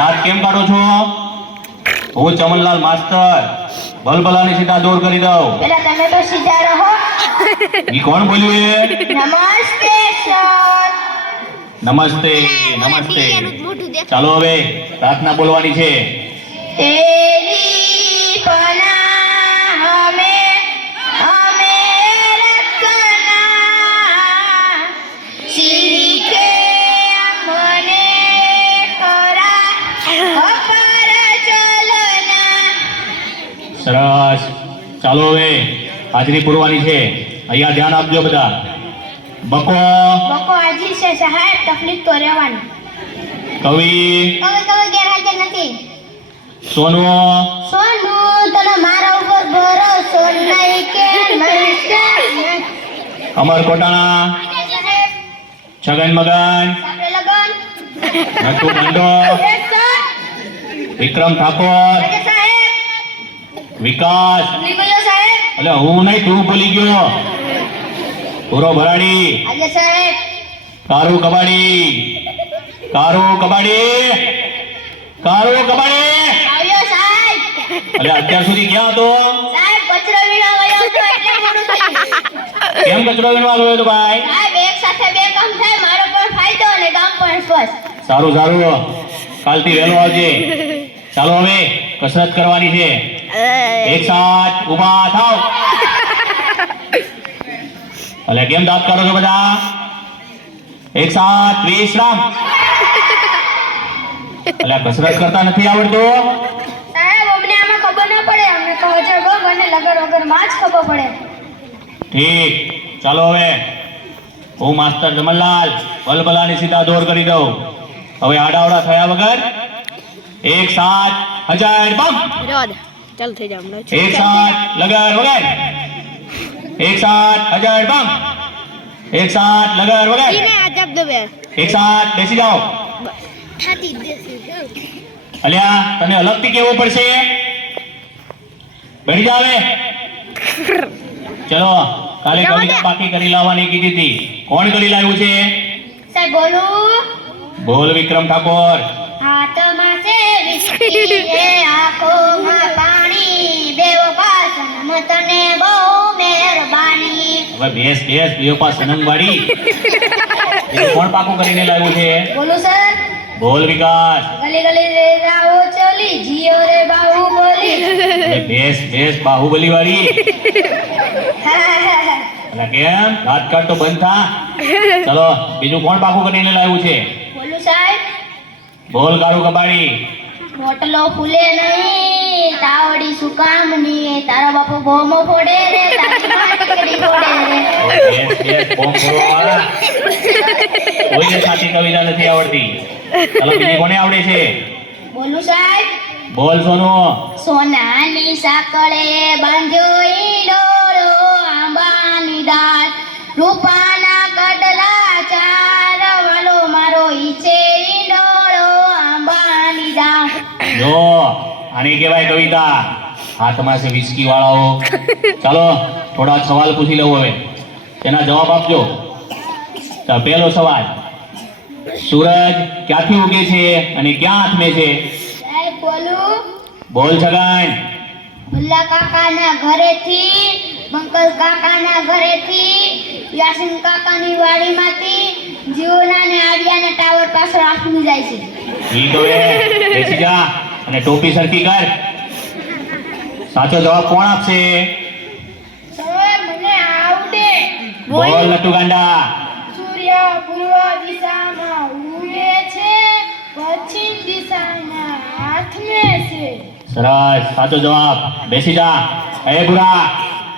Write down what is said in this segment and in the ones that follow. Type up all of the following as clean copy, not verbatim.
દાંત કેમ કાઢો છો? હું ચમનલાલ માસ્ટર ભલભલાની સીધા દૂર કરી દઉં. પેલા તમે તો સીધા રહો. ઈ કોણ બોલ્યું એ? નમસ્તે સર. નમસ્તે નમસ્તે. ચાલો હવે પ્રાર્થના બોલવાની છે. તેરી પનાહ હમેं રખના, શ્રી કે અમને ખરા અપર ચલના. સરસ. ચાલો હવે હાજરી પૂરવાની છે. અહીંયા ધ્યાન આપજો બધા. બકો બકો હાજર છે સાહેબ, તકલીફ તો રહેવાની. કવિ કવિ ગેરહાજર નથી. સોનુ સોનુ, તને મારા ઉપર ભરોસો નહીં કે નહીં કે? અમર કોટાણા છગન મગન આપણે લગન. નટુ મંડો યસ સર. વિક્રમ ઠાકોર આજે સાહેબ. વિકાસ. ભૂલી ગયો સાહેબ. એટલે હું નહીં, તું ભૂલી ગયો. પૂરો ભરાડી આજે સાહેબ. કારુ કબાડી કારુ કબાડી કારુ કબાડી. આવ્યો સાહેબ. એટલે અત્યાર સુધી ક્યાં હતો? સાહેબ કચરો વીણવા ગયો હતો એટલે મોડું થયું. કેમ કચરો વીણવા ગયો હતો ભાઈ? સાહેબ એક સાથે બે કામ થાય, મારો પણ ફાયદો અને ગામ પણ સ્વસ્થ. સારું સારું, કાલથી વહેલો આવજે. ચાલો હવે કસરત કરવાની છે. એક સાથ ઊભા થાવ. એટલે કેમ દાંત કાઢો છો બધા? એક સાથ વિશ્રામ. એટલે કસરત કરતા નથી આવડતું? સાહેબ અમને આમાં ખબર ન પડે, અમને તો હજર ગગ અને લગર વગર માં જ ખબર પડે. ઠીક. ચાલો હવે હું માસ્ટર જમનલાલ ભલભલાની સીધા દોર કરી દઉં. હવે આડાવડા થયા વગર એક સાથ હજાર બમ. ચાલ થઈ જા હમણાં. એક સાથ લગર વગર. એક સાથ હજાર બમ. એક સાથ લગર વગર. આજાબ દો બે એક સાથ બેસી જાઓ. થાતી દેસી અલ્યા તને અલગથી કેવું પડશે. બેઠી જાવ હવે. ચલો કાલે કવિતા બાકી કરી લાવવાની કીધી હતી. કોણ કરી લાવ્યું છે? સાહેબ બોલું. બોલ વિક્રમ ઠાકોર. હાથમાં છે વિસ્કી એ આંખોમાં પાણી, દેવો પાસન તને બહુ મહેરબાની. હવે બેસ બેસ બેવપા સનંગવાડી. એ કોણ પાકું કરીને લાવ્યું છે? બોલું સર. બોલ વિકાસ. ગલી ગલી રે રાહો ચલી, જીઓ રે બાહુબલી. એ બેસ બેસ બાહુબલી વાળી. એટલે કેમ દાંત કાઢ તો બંધ થા. ચલો બીજું કોણ પાકું કરીને લાવ્યું છે? બોલું સાહેબ. બોલ કાળુ કબાડી. રોટલો ફૂલે નહીં, તાવડી શું કામની, તારો બાપુ ભોમો ફોડે રે, તારી માં ટીકડી ફોડે રે. બેસ બેસ બોમ ફોડવા. કોઈને સાચી કવિતા નથી આવડતી. ચલો બીજી કોને આવડે છે? બોલું સાહેબ. બોલ સોનુ. સોનાની સાંકળે બાંધ્યો ઈંડોરો, આંબાની દાળ, રૂપાના કડલા ચાર, વાલો મારો ઈચે ઈંડોરો, આંબાની દાળ. જો આની કહેવાય કવિતા. હાથમાં છે વિસ્કી વાળાઓ. ચાલો થોડા સવાલ પૂછી લઉં હવે, તેના જવાબ આપજો. તો પહેલો સવાલ, સૂરજ ક્યાંથી ઉગે છે અને ક્યાં આથમે છે? સાહેબ બોલું. બોલ છગન. ભુલ્લા કાકાના ઘરેથી, બંકલ કાકાના ઘરેથી, યાસીન કાકાની વાડીમાંથી, જીવના ને આડિયાના ટાવર પાછળ આથમી જાય છે. ઠીક હવે બેસી જા અને ટોપી સરખી કર. સાચો જવાબ કોણ આપશે? સર મને આવડે. બોલ નટુ ગાંડા. સૂર્ય પૂર્વ દિશામાં ઉગે છે, પશ્ચિમ દિશામાં આથમે છે. સરસ સાચો જવાબ. બેસી જા. એ બુરા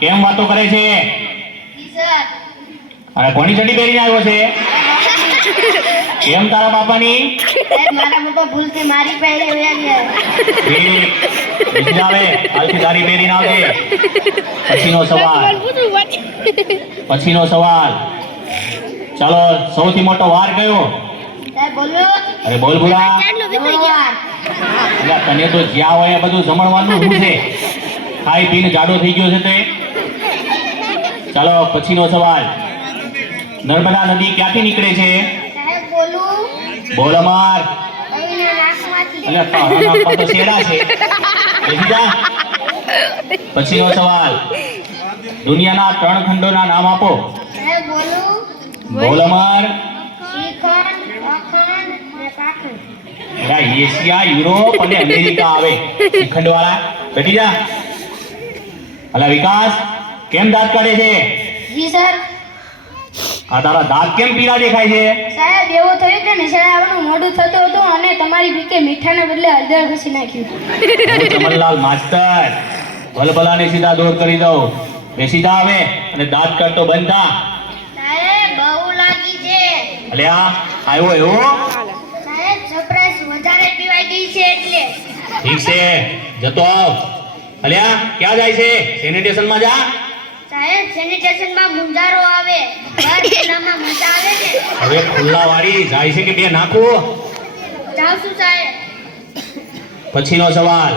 કેમ વાતો કરે છે? સર અને કોની ચડી પહેરીને આવ્યો છે? કેમ તારા બાપાની? મારા મોટા ભૂલથી મારી પહેરે વયા ગયા. ઠીક. બેસી જા હવે. કાલથી તારી પહેરીને આવજે. પછીનો સવાલ. ચાલો સૌથી મોટો વાર કયો? સાહેબ બોલું. અરે બોલ બુરા. સવાર. એટલે તને તો જ્યાં હોય એ બધું જમણવાનું શું છે? ખાઈ પીને જાડો થઈ ગયો છે તે. ચાલો પછીનો સવાલ, નર્મદા નદી ક્યાંથી નીકળે છે? સાહેબ બોલું. બોલ અમાર. કવિના નાકમાંથી નથી. એટલે તારા નાકમાં તો શેરા છે. બેસી જા. પછીનો સવાલ. દુનિયાના 3 ખંડોના નામ આપો. સાહેબ બોલું. બોલ અમર. શ્રીખંડ, અખંડ ને પાખંડ. એલા એશિયા, યુરોપ અને અમેરિકા આવે શ્રીખંડ વાળા. બેઠી જા. અલા વિકાસ, કેમ દાંત કાઢે છે? જી સર. આ તારા દાંત કેમ પીળા દેખાય છે? સાહેબ એવું થયું કે નિશાળે આવવાનું મોડું થતું હતું અને તમારી બીકે મીઠાને બદલે હળદર ઘસી નાખ્યું. હું ચમનલાલ માસ્ટર ભલભલાને સીધા દૂર કરી દઉં. બેસી જા હવે અને દાંત કાઢતો બંધ થા. સાહેબ બહુ લાગી છે. અલ્યા આવ્યો એવો? સાહેબ સરપ્રાઈઝ વધારે પીવાઈ ગઈ છે એટલે. ઠીક છે, જતો આવ. અલ્યા ક્યાં જાય છે? સેનિટેશનમાં જા. સાહેબ સેનિટેશનમાં ગુંજારો આવે. બહાર ખુલ્લામાં મજા આવે ને. હવે ખુલ્લા વાળી જાય છે કે બે નાખું? જાઉં છું સાહેબ. પછીનો સવાલ.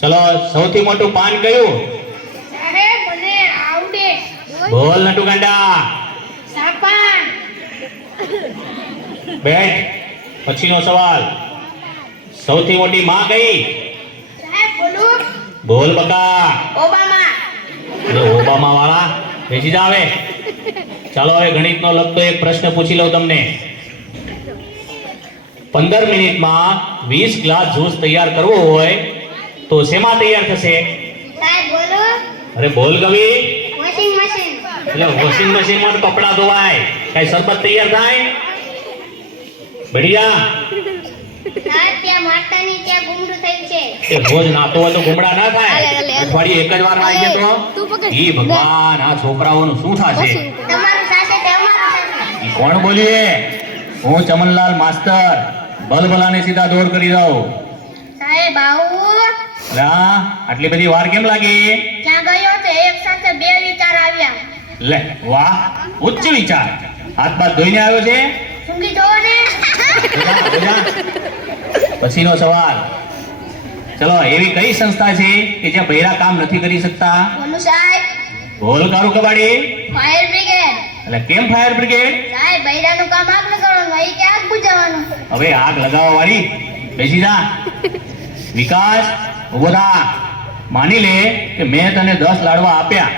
ચલો, સૌથી મોટું પાન કયું? સાહેબ મને આવડે. બોલ નટુ ગાંડા. સાપાન. બેઠ. પછીનો સવાલ. સૌથી મોટી માં કઈ? સાહેબ બોલું. બોલ બકા. ઓબામા. અરે ઓબામા વાળા, બેસી જા હવે. ચાલો હવે ગણિતનો લગતો એક પ્રશ્ન પૂછી લઉં તમને. 15 મિનિટમાં 20 ગ્લાસ જ્યુસ તૈયાર કરવો હોય તો શેમાં તૈયાર થશે? સાહેબ બોલું. અરે બોલ કવિ. Washing machine. એટલે વોશિંગ મશીનમાં તો કપડાં ધોવાય, કઈ શરબત તૈયાર થાય? બઢિયા. સાહેબ ત્યાં માતાની ત્યાં ગુમડું થયું છે. એ રોજ નાતો હોય તો ગુમડા ના થાય. અલે, અલે, અલે. અઠવાડિયે એક જ વાર નાઈ જાય તું તો પકડ. ઈ ભગવાન, આ છોકરાઓનું શું થશે? તમારું સાથે તમારું સાથે. ઈ કોણ બોલીએ? હું ચમનલાલ માસ્ટર ભલભલાને સીધા દૂર કરી દઉં. સાહેબ આવું. લા, આટલી બધી વાર કેમ લાગી? ત્યાં ગયો તો એક સાથે બે વિચાર આવ્યા. લે વાહ, ઉચ્ચ વિચાર. હાથ બાદ ધોઈને આવ્યો છે? સૂંઘી જોવો ને. જા, જા. પછીનો સવાલ. ચલો, એવી કઈ સંસ્થા છે કે જ્યાં બૈરા કામ નથી કરી શકતા? બોલું સાહેબ. બોલ કારું કબાડી. Fire brigade. એટલે કેમ ફાયર બ્રિગેડ? સાહેબ બૈરાનું કામ આગ લગાડવાનું હોય કે આગ બુઝાવવાનું. હવે આગ લગાવવા વાળી. બેસી જા. વિકાસ, ઉભો થા. માની લે કે મેં તને 10 લાડવા આપ્યા.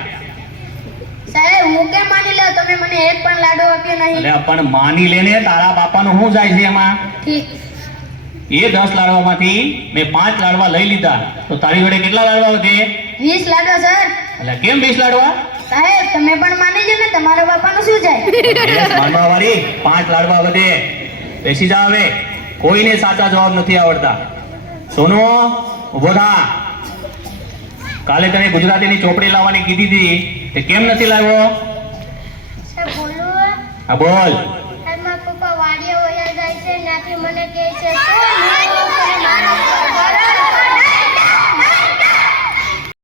સાહેબ હું કેમ માની લઉં તમે મને એક પણ લાડો આપ્યો નહીં. એટલે પણ માની લેને, તારા બાપાનું શું જાય છે એમાં? ઠીક. એ 10 લાડવામાંથી મેં 5 લાડવા લઈ લીધા તો તારી જોડે કેટલા લાડવા વધે? 20 લાડો સર. એટલે કેમ 20 લાડવા? સાહેબ તમે પણ માની લો ને તમારા બાપાનું શું જાય. yes, માનવા વાળી 5 લાડવા વધે. બેસી જા હવે. કોઈને સાચા જવાબ નથી આવડતા. સોનુ, ઉભો થા. કાલે તને ગુજરાતીની ચોપડી લાવવાની કીધી હતી તે કેમ નથી લાવ્યો? સાહેબ બોલું. હા બોલ. સાહેબ મારા પપ્પા વાડીએ વયા જાય છે નાથી મને કહે છે સોનુ